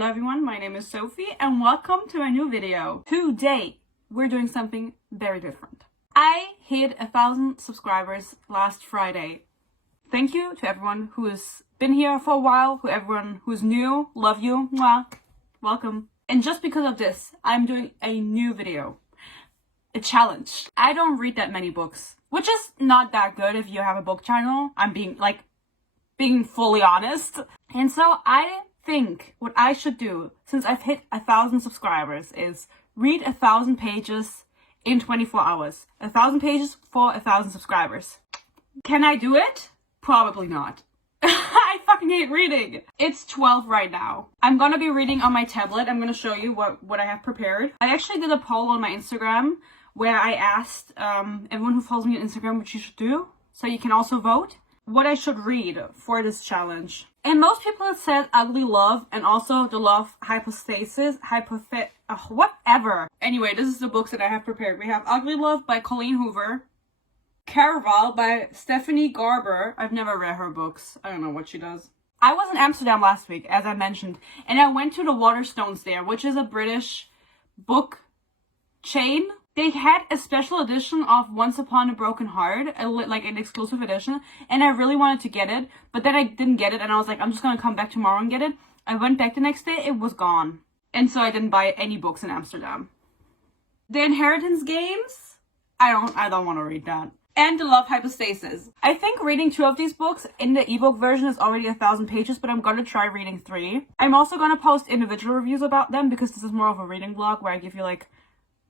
Hello everyone, my name is Sophie and welcome to a new video. Today, we're doing something very different. I hit 1,000 subscribers last Friday. Thank you to everyone who has been here for a while, to everyone who's new, love you, mwah, welcome. And just because of this, I'm doing a new video. A challenge. I don't read that many books, which is not that good if you have a book channel. I'm being fully honest. And so I think what I should do, since I've hit 1,000 subscribers, is read 1,000 pages in 24 hours. 1,000 pages for 1,000 subscribers. Can I do it? Probably not. I fucking hate reading. It's 12 right now. I'm gonna be reading on my tablet. I'm gonna show you what I have prepared. I actually did a poll on my Instagram where I asked everyone who follows me on Instagram what you should do, so you can also vote, what I should read for this challenge. And most people have said Ugly Love and also The Love Hypothesis, whatever. Anyway, this is the books that I have prepared. We have Ugly Love by Colleen Hoover, Caraval by Stephanie Garber. I've never read her books. I don't know what she does. I was in Amsterdam last week, as I mentioned, and I went to the Waterstones there, which is a British book chain. They had a special edition of Once Upon a Broken Heart, like an exclusive edition, and I really wanted to get it, but then I didn't get it, and I was like, I'm just gonna come back tomorrow and get it. I went back the next day, it was gone. And so I didn't buy any books in Amsterdam. The Inheritance Games, I don't want to read that. And The Love Hypothesis. I think reading 2 of these books in the ebook version is already 1,000 pages, but I'm gonna try reading 3. I'm also gonna post individual reviews about them because this is more of a reading vlog where I give you like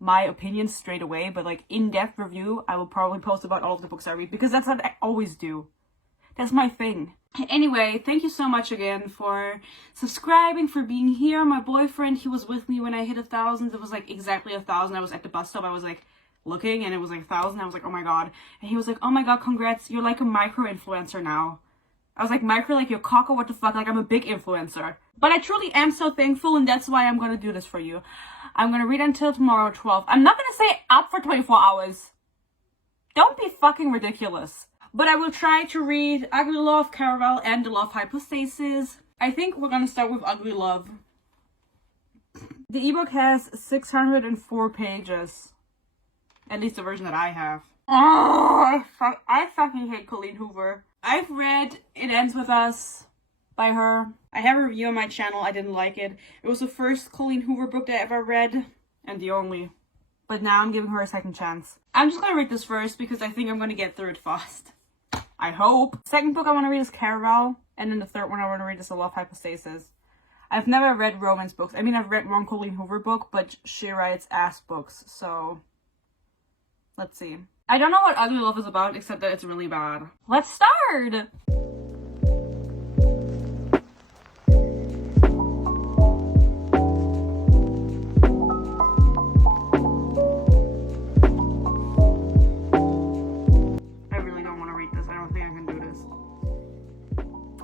my opinions straight away, but like in-depth review I will probably post about all of the books I read because that's what I always do. That's my thing. Anyway, thank you so much again for subscribing, for being here. My boyfriend, he was with me when I hit 1,000. It was like exactly 1,000. I was at the bus stop. I was like looking and it was like 1,000. I was like, oh my god. And he was like, oh my god, congrats. You're like a micro-influencer now. I was like, micro, like you're cock or what the fuck? Like I'm a big influencer. But I truly am so thankful, and that's why I'm gonna do this for you. I'm gonna read until tomorrow 12. I'm not gonna say up for 24 hours. Don't be fucking ridiculous. But I will try to read Ugly Love, Caraval, and The Love Hypothesis. I think we're gonna start with Ugly Love. The ebook has 604 pages. At least the version that I have. Oh, I fucking hate Colleen Hoover. I've read It Ends With Us by her. I have a review on my channel. I didn't like it. It was the first Colleen Hoover book that I ever read, and the only. But now I'm giving her a second chance. I'm just gonna read this first because I think I'm gonna get through it fast. I hope. Second book I want to read is Caraval, and then the third one I want to read is The Love Hypothesis. I've never read romance books. I mean, I've read one Colleen Hoover book, but she writes ass books, so let's see. I don't know what Ugly Love is about, except that it's really bad. Let's start!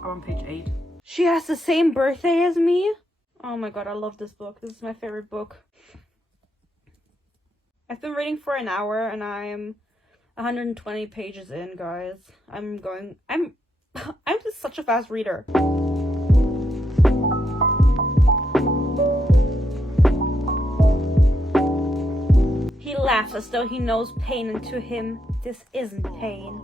On page 8. She has the same birthday as me? Oh my god, I love this book. This is my favorite book. I've been reading for an hour and I'm 120 pages in, guys. I'm just such a fast reader. He laughs as though he knows pain, and to him, this isn't pain.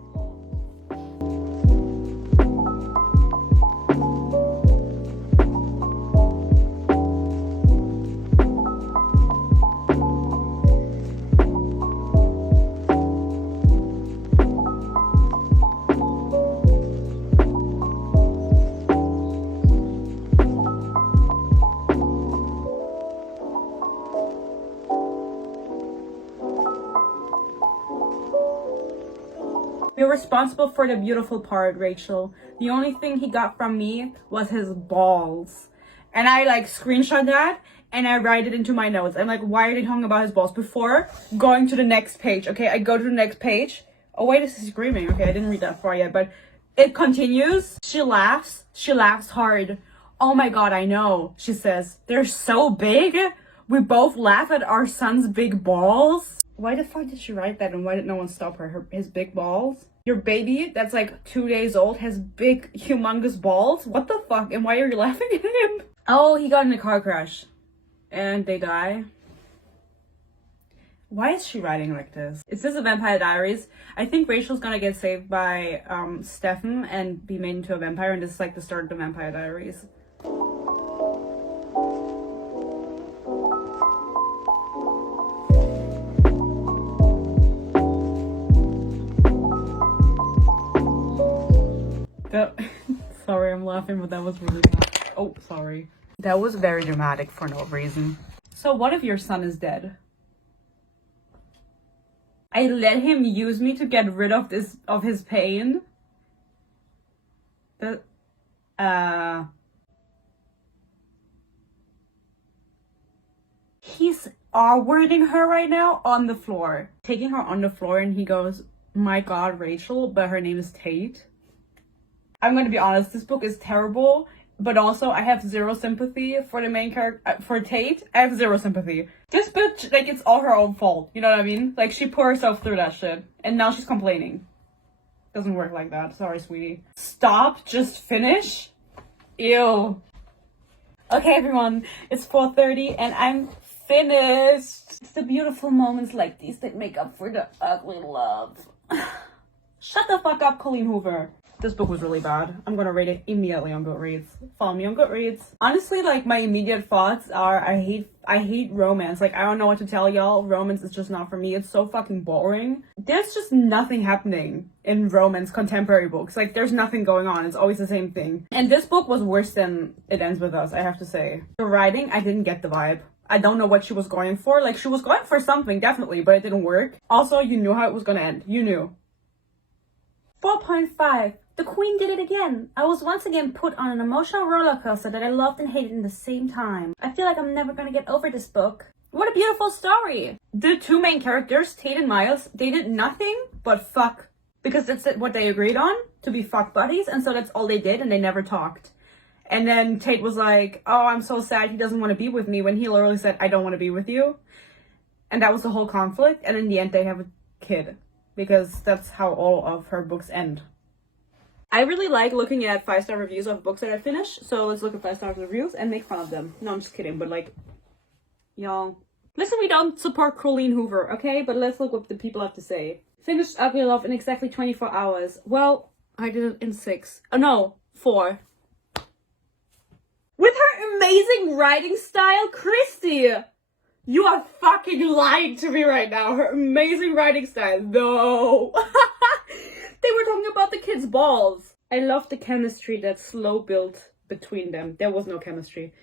You're responsible for the beautiful part, Rachel. The only thing he got from me was his balls. And I like screenshot that and I write it into my notes. I'm like, why are they talking about his balls? Before going to the next page, okay? I go to the next page. Oh wait, this is screaming. Okay, I didn't read that far yet, but it continues. She laughs hard. Oh my god, I know. She says, they're so big. We both laugh at our son's big balls. Why the fuck did she write that, and why did no one stop her? His big balls? Your baby that's like 2 days old has big, humongous balls? What the fuck? And why are you laughing at him? Oh, he got in a car crash and they die. Why is she writing like this? Is this a Vampire Diaries? I think Rachel's gonna get saved by Stefan and be made into a vampire, and this is like the start of the Vampire Diaries. Sorry, I'm laughing, but that was really bad. Oh, sorry. That was very dramatic for no reason. So what if your son is dead? I let him use me to get rid of his pain. He's R-wording her right now on the floor. Taking her on the floor, and he goes, "My God, Rachel," but her name is Tate. I'm gonna be honest, this book is terrible, but also I have zero sympathy for the main character, for Tate. I have zero sympathy. This bitch, like, it's all her own fault, you know what I mean? Like, she put herself through that shit, and now she's complaining. Doesn't work like that. Sorry, sweetie. Stop, just finish. Ew. Okay, everyone, it's 4:30 and I'm finished. It's the beautiful moments like these that make up for the ugly love. Shut the fuck up, Colleen Hoover. This book was really bad. I'm gonna rate it immediately on Goodreads. Follow me on Goodreads. Honestly, like, my immediate thoughts are I hate romance. Like, I don't know what to tell y'all. Romance is just not for me. It's so fucking boring. There's just nothing happening in romance contemporary books. Like, there's nothing going on. It's always the same thing. And this book was worse than It Ends With Us, I have to say. The writing, I didn't get the vibe. I don't know what she was going for. Like, she was going for something, definitely, but it didn't work. Also, you knew how it was gonna end. You knew. 4.5. The Queen did it again. I was once again put on an emotional roller coaster that I loved and hated in the same time. I feel like I'm never gonna get over this book. What a beautiful story. The two main characters, Tate and Miles, they did nothing but fuck. Because that's what they agreed on, to be fuck buddies, and so that's all they did, and they never talked. And then Tate was like, "Oh, I'm so sad he doesn't want to be with me," when he literally said, "I don't want to be with you." And that was the whole conflict, and in the end they have a kid. Because that's how all of her books end. I really like looking at 5-star reviews of books that I finish, so let's look at 5-star reviews and make fun of them. No, I'm just kidding, but like, y'all. Listen, we don't support Colleen Hoover, okay? But let's look what the people have to say. Finished Ugly Love in exactly 24 hours. Well, I did it in 6. Oh no, 4. With her amazing writing style, Christy! You are fucking lying to me right now. Her amazing writing style. No. They were talking about the kids' balls. I love the chemistry that slow built between them. There was no chemistry.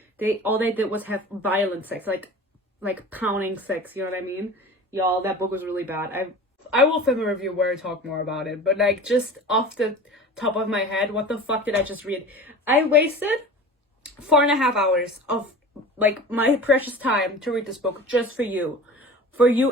All they did was have violent sex, like pounding sex, you know what I mean? Y'all, that book was really bad. I will film a review where I talk more about it, but like, just off the top of my head, what the fuck did I just read? I wasted 4.5 hours of like my precious time to read this book just for you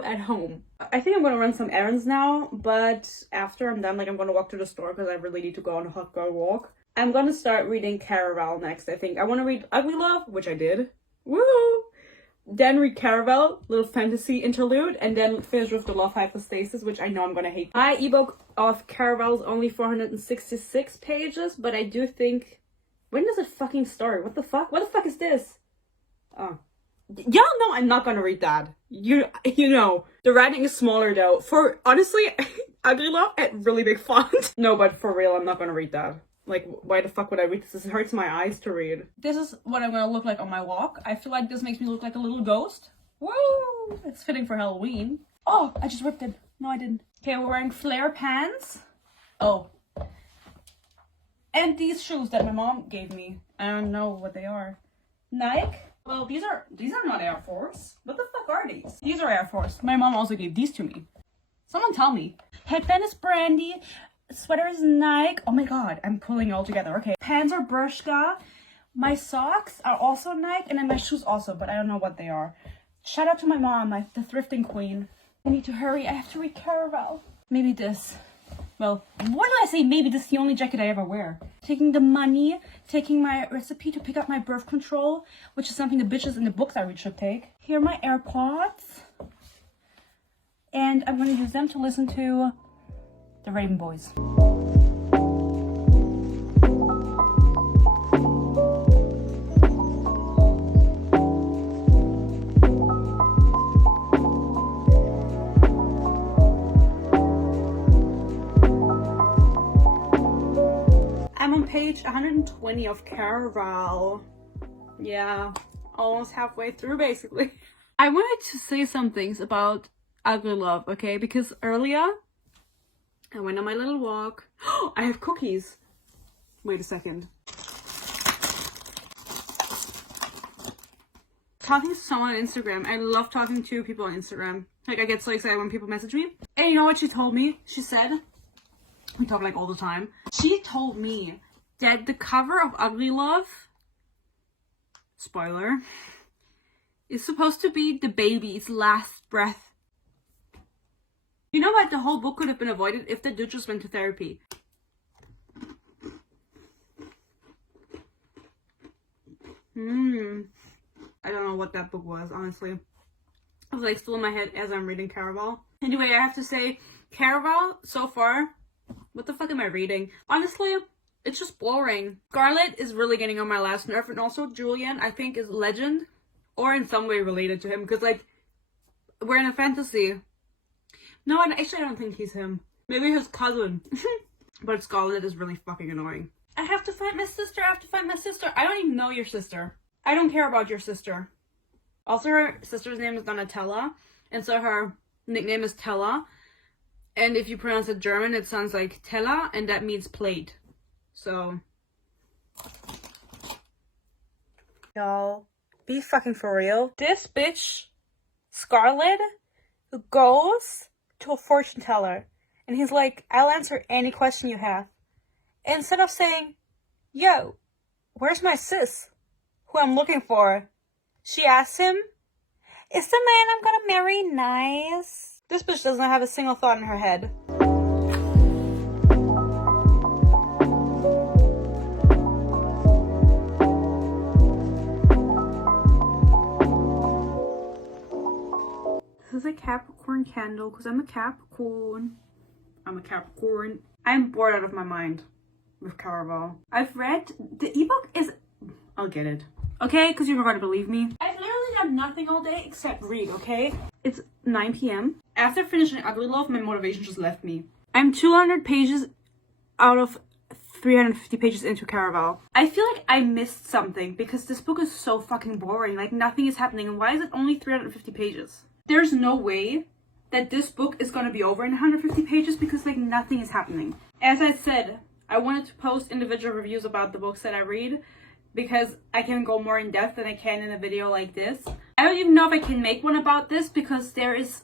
at home. I think I'm gonna run some errands now, but after I'm done, like, I'm gonna walk to the store because I really need to go on a hot girl walk. I'm gonna start reading Caraval next. I think I want to read Ugly Love, which I did. Woo! Then read Caraval, little fantasy interlude, and then finish with the Love Hypostasis, which I know I'm gonna hate. My ebook of Caraval is only 466 pages, but I do think, when does it fucking start? What the fuck? What the fuck is this? Oh. Y'all know I'm not gonna read that. You know. The writing is smaller though. For, honestly, Ugly Love at really big font. No, but for real, I'm not gonna read that. Like, why the fuck would I read this? It hurts my eyes to read. This is what I'm gonna look like on my walk. I feel like this makes me look like a little ghost. Woo! It's fitting for Halloween. Oh, I just ripped it. No, I didn't. Okay, we're wearing flare pants. Oh. And these shoes that my mom gave me. I don't know what they are. Nike? Well, these are not Air Force. What the fuck are these? These are Air Force. My mom also gave these to me. Someone tell me. Headband is Brandy. Sweater is Nike. Oh my god, I'm pulling it all together. Okay. Pants are Bershka. My socks are also Nike. And then my shoes also, but I don't know what they are. Shout out to my mom, the thrifting queen. I need to hurry. I have to read Caraval. Maybe this. Well, what did I say? Maybe this is the only jacket I ever wear. Taking the money, taking my recipe to pick up my birth control, which is something the bitches in the books I read should take. Here are my AirPods. And I'm going to use them to listen to the Raven Boys. page 120 of Caraval. Yeah, almost halfway through basically. I wanted to say some things about Ugly Love, okay? Because earlier I went on my little walk. I have cookies. Wait a second. Talking to someone on Instagram. I love talking to people on Instagram. Like, I get so excited when people message me. And you know what she told me? She said, we talk like all the time. She told me that the cover of Ugly Love, spoiler, is supposed to be the baby's last breath. You know what? The whole book could have been avoided if the dude just went to therapy. I don't know what that book was, honestly. It was like still in my head as I'm reading Caraval. Anyway, I have to say, Caraval, so far, what the fuck am I reading? Honestly, it's just boring. Scarlet is really getting on my last nerve, and also Julian, I think, is legend, or in some way related to him, because, like, we're in a fantasy. No, actually, I don't think he's him. Maybe his cousin. But Scarlet is really fucking annoying. I have to find my sister, I have to find my sister. I don't even know your sister. I don't care about your sister. Also, her sister's name is Donatella, and so her nickname is Tella. And if you pronounce it German, it sounds like Teller, and that means plate. So, y'all, be fucking for real. This bitch, Scarlet, goes to a fortune teller, and he's like, I'll answer any question you have. And instead of saying, yo, where's my sis, who I'm looking for, she asks him, is the man I'm gonna marry nice? This bitch doesn't have a single thought in her head. This is a Capricorn candle because I'm a Capricorn. I'm a Capricorn. I'm bored out of my mind with Caraval. I've read the ebook is. I'll get it. Okay, because you're not going to believe me. I've literally done nothing all day except read, okay? It's 9 p.m. After finishing Ugly Love, my motivation just left me. I'm 200 pages out of 350 pages into Caraval. I feel like I missed something because this book is so fucking boring. Like, nothing is happening. And why is it only 350 pages? There's no way that this book is going to be over in 150 pages because, like, nothing is happening. As I said, I wanted to post individual reviews about the books that I read, because I can go more in depth than I can in a video like this. I don't even know if I can make one about this because there is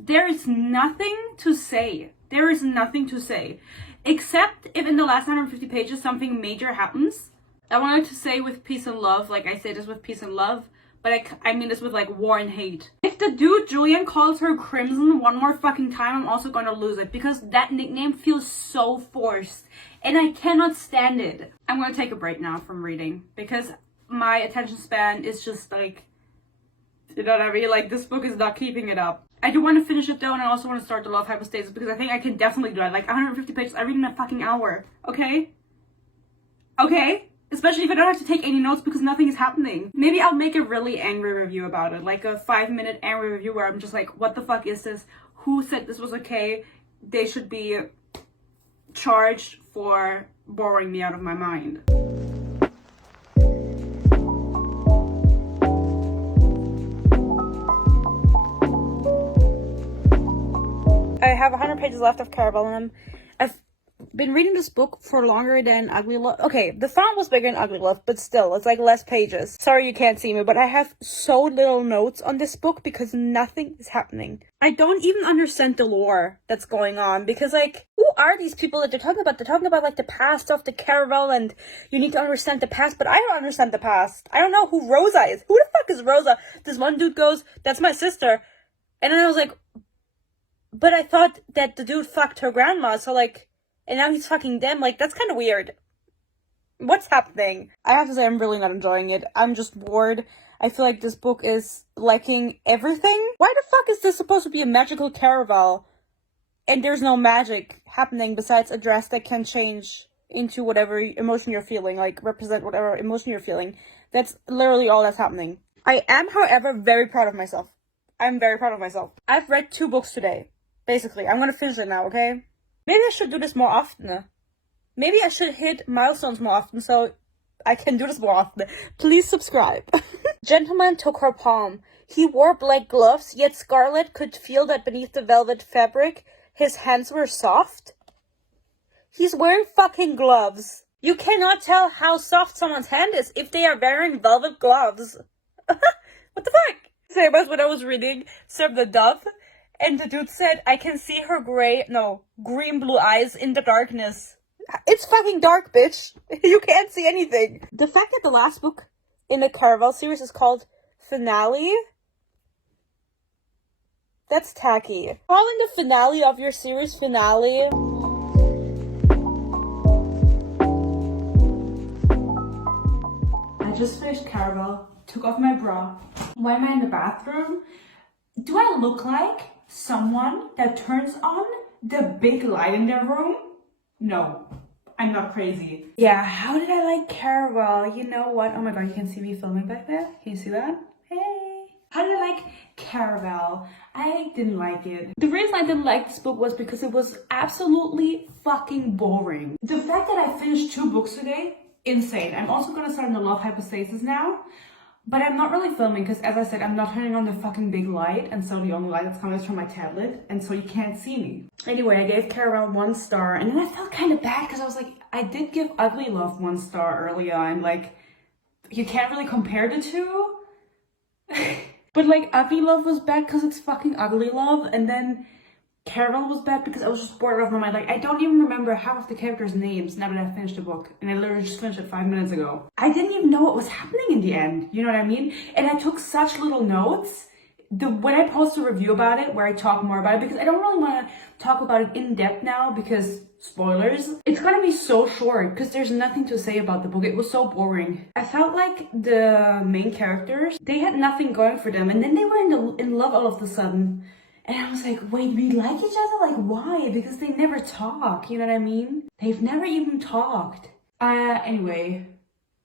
nothing to say. There is nothing to say. Except if in the last 150 pages something major happens. I wanted to say with peace and love, like I say this with peace and love, but I mean this with like war and hate. If the dude Julian calls her Crimson one more fucking time, I'm also going to lose it because that nickname feels so forced. And I cannot stand it. I'm going to take a break now from reading because my attention span is just like, you know what I mean? Like, this book is not keeping it up. I do want to finish it though, and I also want to start The Love Hypostasis because I think I can definitely do it. Like, 150 pages, I read in a fucking hour. Okay? Okay? Especially if I don't have to take any notes because nothing is happening. Maybe I'll make a really angry review about it. Like a 5-minute angry review where I'm just like, what the fuck is this? Who said this was okay? They should be charged for boring me out of my mind. I have 100 pages left of Caraval, and I've been reading this book for longer than Ugly Love. Okay, the font was bigger in Ugly Love, but still, it's like less pages. Sorry you can't see me, but I have so little notes on this book because nothing is happening. I don't even understand the lore that's going on because, like, who are these people that they're talking about? They're talking about, like, the past of the Caraval and you need to understand the past, but I don't understand the past. I don't know who Rosa is. Who the fuck is Rosa? This one dude goes, that's my sister. And then I was like, but I thought that the dude fucked her grandma, so, like, and now he's fucking them. Like, that's kind of weird. What's happening? I have to say, I'm really not enjoying it. I'm just bored. I feel like this book is lacking everything. Why the fuck is this supposed to be a magical Caraval? And there's no magic happening besides a dress that can change into whatever emotion you're feeling, like represent whatever emotion you're feeling. That's literally all that's happening. I am, however, very proud of myself. I'm very proud of myself. I've read 2 books today. Basically, I'm gonna finish it now, okay? Maybe I should do this more often. Maybe I should hit milestones more often so I can do this more often. Please subscribe. Gentleman took her palm. He wore black gloves, yet Scarlett could feel that beneath the velvet fabric, his hands were soft. He's wearing fucking gloves. You cannot tell how soft someone's hand is if they are wearing velvet gloves. What the fuck? Same as when I was reading Serve the Dove, and the dude said, I can see her green blue eyes in the darkness. It's fucking dark, bitch. You can't see anything. The fact that the last book in the Caraval series is called Finale, that's tacky. Calling the finale of your series finale. I just finished Caraval, took off my bra. Why am I in the bathroom? Do I look like someone that turns on the big light in their room? No, I'm not crazy. Yeah, how did I like Caraval? You know what? Oh my god, you can see me filming back there? Can you see that? Hey! How did I like Caraval? I didn't like it. The reason I didn't like this book was because it was absolutely fucking boring. The fact that I finished 2 books today, insane. I'm also gonna start on the Love Hypostasis now. But I'm not really filming because, as I said, I'm not turning on the fucking big light, and so the only light that's coming is from my tablet, and so you can't see me. Anyway, I gave Caraval 1 star, and then I felt kind of bad because I was like, I did give Ugly Love 1 star earlier, and like, you can't really compare the two. But like, Ugly Love was bad because it's fucking Ugly Love, and then Caraval was bad because I was just bored out of my mind. Like, I don't even remember half of the characters' names now that I finished the book. And I literally just finished it 5 minutes ago. I didn't even know what was happening in the end. You know what I mean? And I took such little notes. When I post a review about it, where I talk more about it, because I don't really want to talk about it in depth now, because spoilers. It's gonna be so short, because there's nothing to say about the book. It was so boring. I felt like the main characters, they had nothing going for them. And then they were in love all of a sudden. And I was like, wait, we like each other? Like, why? Because they never talk, you know what I mean? They've never even talked. Anyway,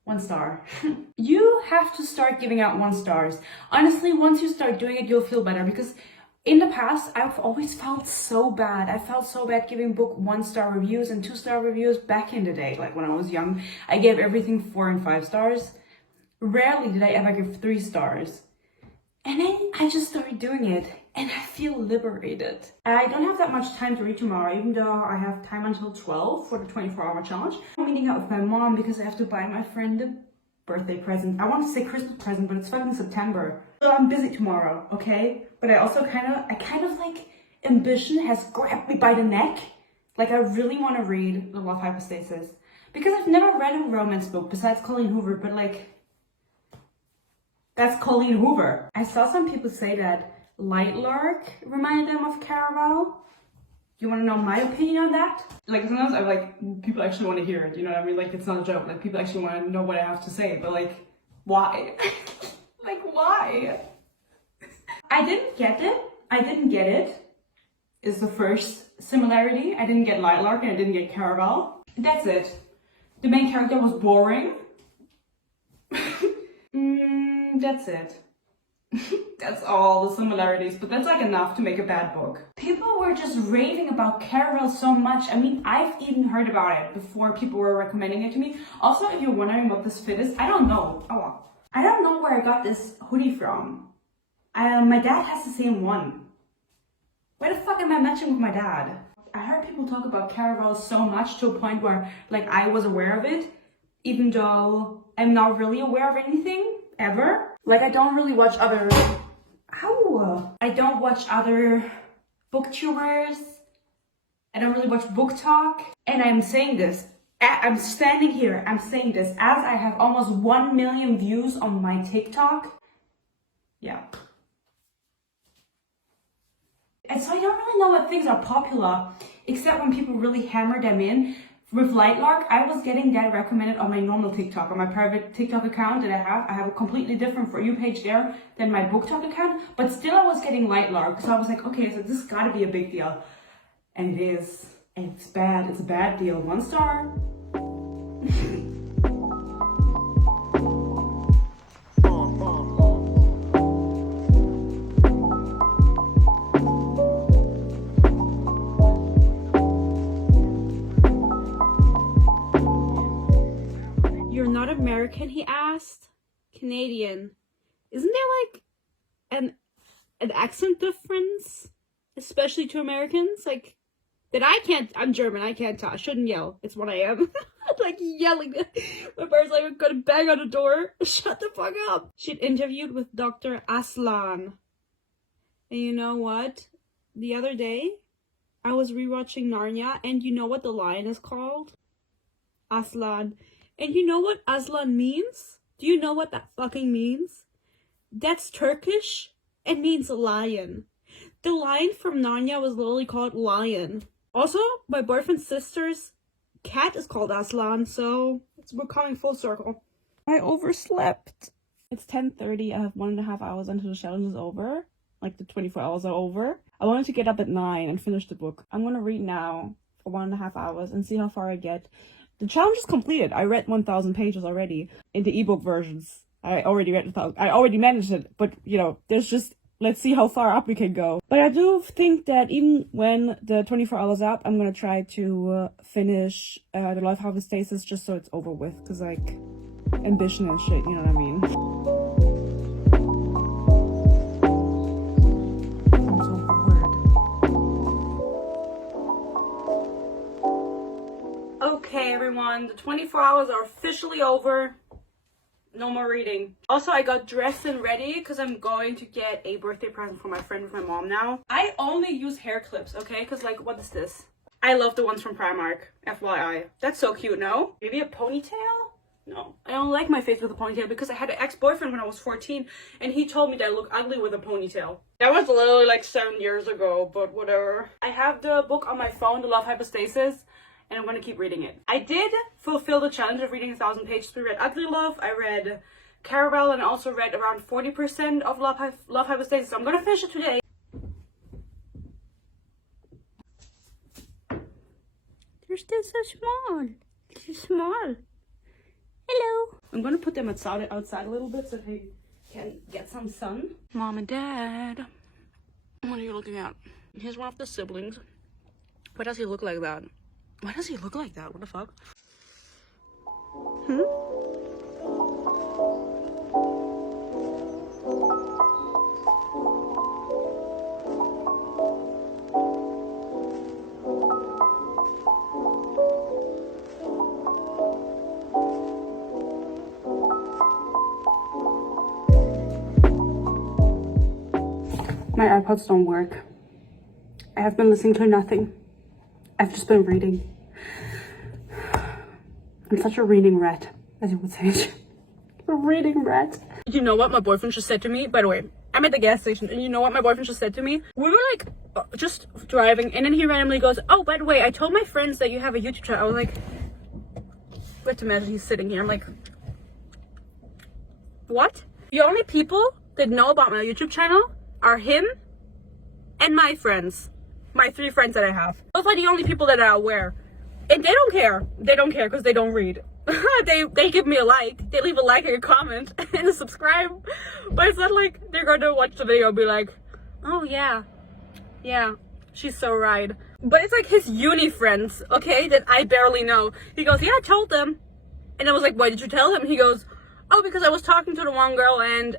1 star. You have to start giving out 1 stars. Honestly, once you start doing it, you'll feel better. Because in the past, I've always felt so bad. I felt so bad giving book 1 star reviews and 2 star reviews back in the day. Like when I was young, I gave everything 4 and 5 stars. Rarely did I ever give 3 stars. And then I just started doing it, and I feel liberated. I don't have that much time to read tomorrow, even though I have time until 12 for the 24-hour challenge. I'm meeting out with my mom because I have to buy my friend a birthday present. I want to say Christmas present, but it's fucking September. So I'm busy tomorrow, okay? But I also kind of like, ambition has grabbed me by the neck. Like, I really want to read The Love Hypostasis. Because I've never read a romance book besides Colleen Hoover, but like, that's Colleen Hoover. I saw some people say that Light Lark reminded them of Caraval. You want to know my opinion on that? Like, sometimes I like, people actually want to hear it, you know what I mean? Like, it's not a joke. Like, people actually want to know what I have to say, but like, why? Like, why? I didn't get it. Is the first similarity. I didn't get Light Lark and I didn't get Caraval. That's it. The main character was boring. That's it. That's all the similarities, but that's like enough to make a bad book. People were just raving about Caraval so much. I mean, I've even heard about it before people were recommending it to me. Also, if you're wondering what this fit is, I don't know. Oh, well. I don't know where I got this hoodie from. My dad has the same one. Where the fuck am I matching with my dad? I heard people talk about Caraval so much to a point where, like, I was aware of it, even though I'm not really aware of anything. Ever. Like, I don't really watch other... I don't watch other booktubers. I don't really watch booktok. And I'm saying this. I'm standing here. I'm saying this as I have almost 1 million views on my TikTok. Yeah. And so I don't really know what things are popular, except when people really hammer them in. With Light Lark, I was getting that recommended on my normal TikTok, on my private TikTok account that I have. I have a completely different For You page there than my booktok account, but still I was getting Light Lark. So I was like, okay, so this has got to be a big deal. And it is. And it's bad. It's a bad deal. 1 star. Canadian. Isn't there like an accent difference, especially to Americans? Like that I can't. I'm German. I can't talk. I shouldn't yell. It's what I am. Like yelling. My parents like, I'm gonna bang on the door. Shut the fuck up. She'd interviewed with Dr. Aslan. And you know what? The other day, I was rewatching Narnia, and you know what the lion is called? Aslan. And you know what Aslan means? Do you know what that fucking means? That's Turkish. It means lion. The lion from Narnia was literally called Lion. Also, my boyfriend's sister's cat is called Aslan, so we're coming full circle. I overslept. It's 10:30. I have 1.5 hours until the challenge is over. Like the 24 hours are over. I wanted to get up at 9 and finish the book. I'm gonna read now for 1.5 hours and see how far I get. The challenge is completed. I read 1,000 pages already in the ebook versions. I already read 1,000. I already managed it, but you know, there's just, let's see how far up we can go. But I do think that even when the 24 hours up, I'm gonna try to finish the Life Hypostasis just so it's over with. Cause like, ambition and shit, you know what I mean? I'm so bored. Okay everyone, the 24 hours are officially over. No more reading. Also, I got dressed and ready because I'm going to get a birthday present for my friend with my mom now. I only use hair clips, okay? Because like, what is this? I love the ones from Primark, FYI. That's so cute, no? Maybe a ponytail? No. I don't like my face with a ponytail because I had an ex-boyfriend when I was 14 and he told me that I look ugly with a ponytail. That was literally like 7 years ago, but whatever. I have the book on my phone, The Love Hypostasis, and I'm gonna keep reading it. I did fulfill the challenge of reading 1,000 pages. We read Ugly Love, I read Caravel, and I also read around 40% of Love Hypostasis. So I'm gonna finish it today. They're still so small. So small. Hello. I'm gonna put them outside a little bit so they can get some sun. Mom and Dad, what are you looking at? Here's one of the siblings. Why does he look like that? Why does he look like that? What the fuck? My AirPods don't work. I have been listening to nothing. I've just been reading. I'm such a reading rat, as you would say. A reading rat. You know what my boyfriend just said to me? By the way, I'm at the gas station, and you know what my boyfriend just said to me? We were like, just driving, and then he randomly goes, oh, by the way, I told my friends that you have a YouTube channel. I was like, you have to imagine he's sitting here. I'm like, what? The only people that know about my YouTube channel are him and my friends. My 3 friends that I have. Those are the only people that are aware. And they don't care. They don't care because they don't read. they give me a like. They leave a like and a comment and a subscribe. But it's not like they're going to watch the video and be like, oh yeah. Yeah, she's so right. But it's like his uni friends, okay, that I barely know. He goes, yeah, I told them. And I was like, why did you tell them? He goes, oh, because I was talking to the one girl and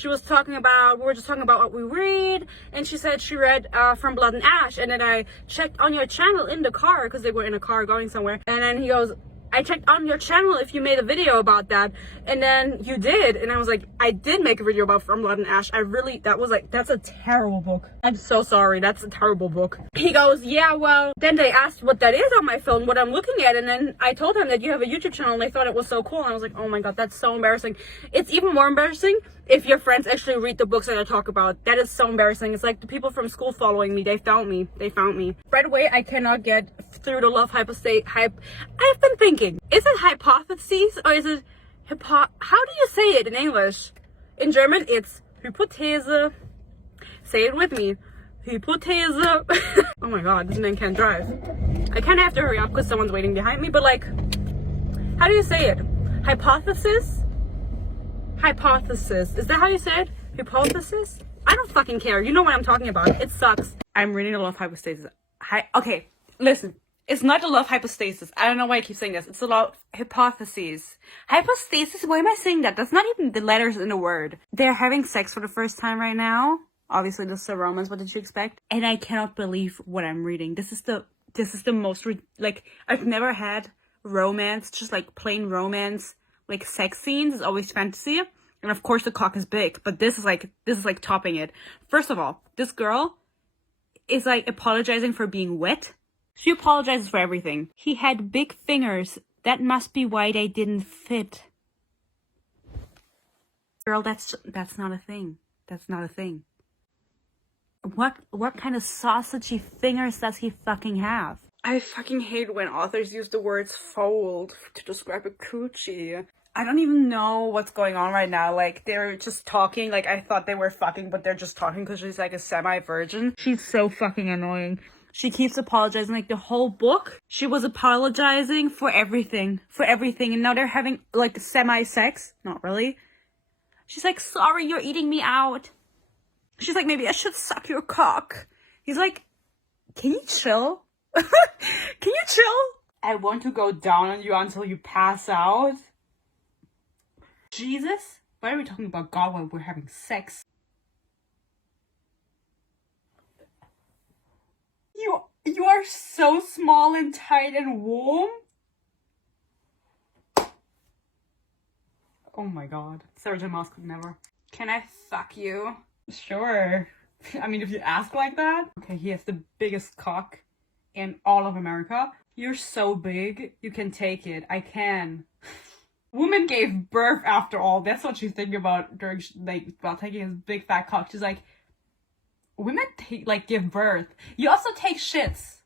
we were just talking about what we read, and she said she read From Blood and Ash, and then I checked on your channel in the car, because they were in a car going somewhere, and then he goes, I checked on your channel if you made a video about that, and then you did, and I was like, I did make a video about From Blood and Ash. That's a terrible book. I'm so sorry, that's a terrible book. He goes, yeah, well, then they asked what that is on my phone, what I'm looking at, and then I told him that you have a YouTube channel, and they thought it was so cool, and I was like, oh my god, that's so embarrassing. It's even more embarrassing if your friends actually read the books that I talk about. That is so embarrassing. It's like the people from school following me, they found me. Right away, I cannot get through the Love Hypostasis. I've been thinking, is it hypotheses or is it how do you say it in English? In German, it's Hypothese. Say it with me. Hypothese. Oh my god, this man can't drive. I kind of have to hurry up because someone's waiting behind me, but like, how do you say it? Hypothesis? Hypothesis. Is that how you say it? Hypothesis? I don't fucking care. You know what I'm talking about. It sucks. I'm reading a Love Hypostasis. Okay, listen. It's not the love hypostasis. I don't know why I keep saying this. It's the love hypotheses. Hypostasis? Why am I saying that? That's not even the letters in the word. They're having sex for the first time right now. Obviously, this is a romance. What did you expect? And I cannot believe what I'm reading. This is the most like, I've never had romance, just like plain romance, like sex scenes. It's always fantasy. And of course the cock is big, but this is like topping it. First of all, this girl is like apologizing for being wet. She apologizes for everything. He had big fingers. That must be why they didn't fit. Girl, that's not a thing. That's not a thing. What kind of sausagey fingers does he fucking have? I fucking hate when authors use the words fold to describe a coochie. I don't even know what's going on right now. Like, they're just talking. Like, I thought they were fucking, but they're just talking because she's like a semi-virgin. She's so fucking annoying. She keeps apologizing, like the whole book. She was apologizing for everything. And now they're having like semi-sex. Not really. She's like, sorry, you're eating me out. She's like, maybe I should suck your cock. He's like, can you chill? Can you chill? I want to go down on you until you pass out. Jesus? Why are we talking about God while we're having sex? You are so small and tight and warm. Oh my god. Sarah J. Maas could never. Can I fuck you? Sure. I mean, if you ask like that. Okay, he has the biggest cock in all of America. You're so big, you can take it. I can. Woman gave birth after all. That's what she's thinking about during, like, while taking his big fat cock. She's like, women give birth. You also take shits.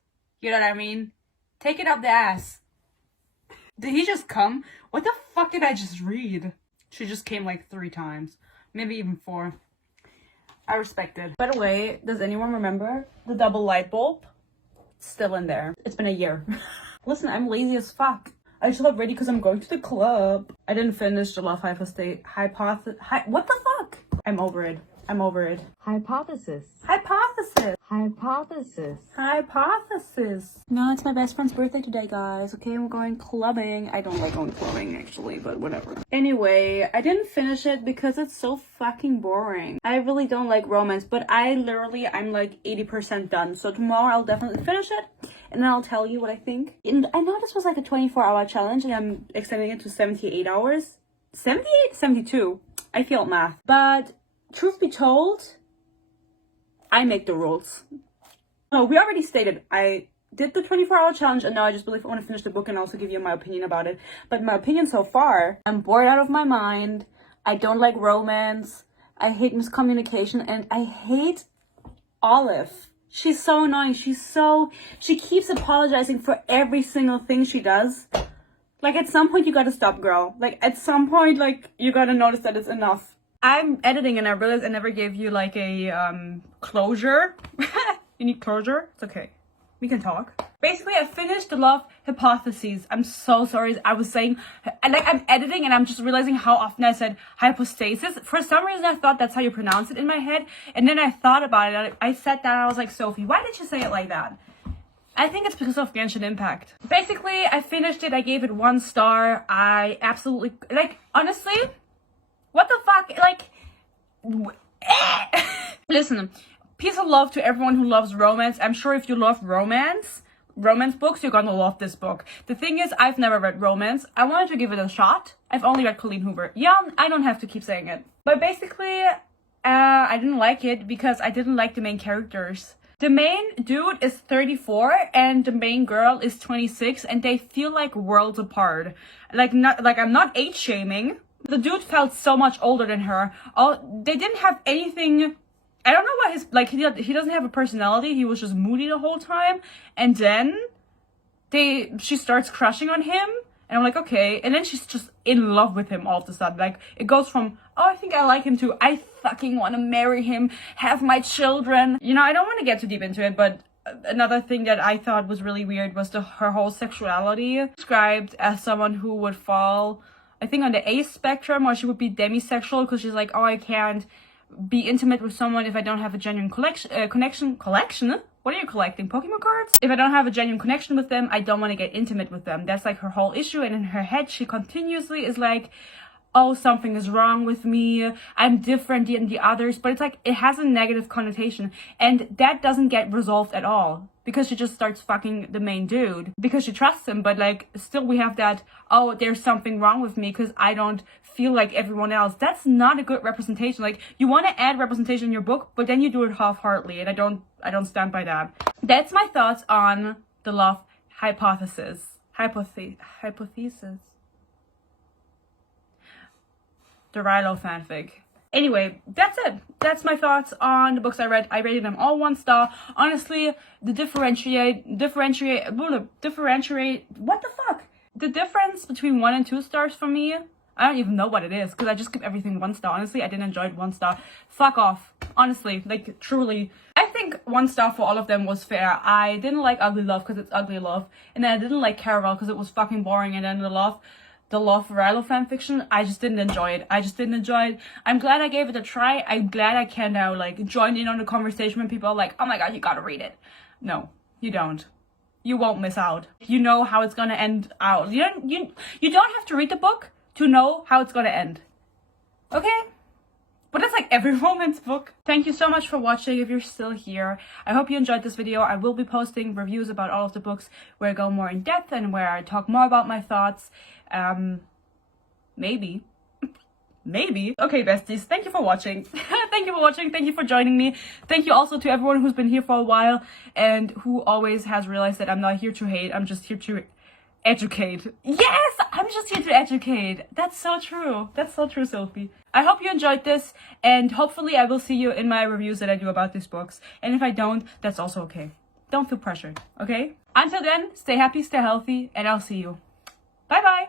You know what I mean? Take it up the ass. Did he just come? What the fuck did I just read? She just came like 3 times. Maybe even 4. I respect it. By the way, does anyone remember the double light bulb? It's still in there. It's been a year. Listen, I'm lazy as fuck. I should have ready because I'm going to the club. I didn't finish the love hypothesis. What the fuck? I'm over it. Hypothesis. No, it's my best friend's birthday today, guys. Okay, we're going clubbing. I don't like going clubbing, actually, but whatever. Anyway, I didn't finish it because it's so fucking boring. I really don't like romance, but I'm like 80% done. So tomorrow I'll definitely finish it, and then I'll tell you what I think. And I know this was like a 24-hour challenge, and I'm extending it to 78 hours. 78? 72. I failed math. But truth be told, I make the rules. No, we already stated I did the 24-hour challenge, and now I just believe I want to finish the book and also give you my opinion about it. But my opinion so far, I'm bored out of my mind. I don't like romance. I hate miscommunication, and I hate Olive. She's so annoying. She keeps apologizing for every single thing she does. Like, at some point, you gotta stop, girl. Like, at some point, like, you gotta notice that it's enough. I'm editing and I realized I never gave you like a closure. You need closure? It's okay. We can talk. Basically, I finished the love hypotheses. I'm so sorry. I was saying, like, I'm editing and I'm just realizing how often I said hypostasis. For some reason, I thought that's how you pronounce it in my head. And then I thought about it. I sat down and I was like, Sophie, why did you say it like that? I think it's because of Genshin Impact. Basically, I finished it. I gave it 1 star. I absolutely, like, honestly, what the fuck? Like, listen, peace and love to everyone who loves romance. I'm sure if you love romance books, you're gonna love this book. The thing is, I've never read romance. I wanted to give it a shot. I've only read Colleen Hoover. Yeah, I don't have to keep saying it. But basically, I didn't like it because I didn't like the main characters. The main dude is 34 and the main girl is 26, and they feel like worlds apart. I'm not age shaming. The dude felt so much older than her. They didn't have anything. I don't know what he doesn't have a personality. He was just moody the whole time. And then she starts crushing on him. And I'm like, okay. And then she's just in love with him all of a sudden. Like, it goes from, oh, I think I like him, to, I fucking want to marry him, have my children. You know, I don't want to get too deep into it, but another thing that I thought was really weird was her whole sexuality. Described as someone who would fall, I think, on the A spectrum, or she would be demisexual because she's like, oh, I can't be intimate with someone if I don't have a genuine connection. What are you collecting? Pokemon cards? If I don't have a genuine connection with them, I don't want to get intimate with them. That's like her whole issue. And in her head, she continuously is like, oh, something is wrong with me. I'm different than the others. But it's like, it has a negative connotation. And that doesn't get resolved at all. Because she just starts fucking the main dude. Because she trusts him. But like, still we have that, oh, there's something wrong with me because I don't feel like everyone else. That's not a good representation. Like, you want to add representation in your book, but then you do it half-heartedly. And I don't stand by that. That's my thoughts on the love hypothesis. Hypothesis. The Rilo fanfic. Anyway, that's it. That's my thoughts on the books I read. I rated them all 1 star. Honestly, the what the fuck? The difference between 1 and 2 stars for me, I don't even know what it is because I just give everything 1 star. Honestly, I didn't enjoy it 1 star. Fuck off. Honestly, like truly. I think 1 star for all of them was fair. I didn't like Ugly Love because it's ugly love. And then I didn't like Caraval because it was fucking boring. And then the Love Rilo fanfiction, I just didn't enjoy it. I'm glad I gave it a try. I'm glad I can now like join in on the conversation when people are like, oh my god, you gotta read it. No, you don't. You won't miss out. You know how it's gonna end out. You don't have to read the book to know how it's gonna end. Okay? But that's like every romance book. Thank you so much for watching if you're still here. I hope you enjoyed this video. I will be posting reviews about all of the books where I go more in depth and where I talk more about my thoughts. Maybe. Okay, besties, thank you for watching. Thank you for joining me. Thank you also to everyone who's been here for a while and who always has realized that I'm not here to hate. I'm just here to educate. Yes, I'm just here to educate. That's so true, Sophie. I hope you enjoyed this, and hopefully I will see you in my reviews that I do about these books. And if I don't, that's also okay. Don't feel pressured, okay? Until then, stay happy, stay healthy, and I'll see you. Bye bye.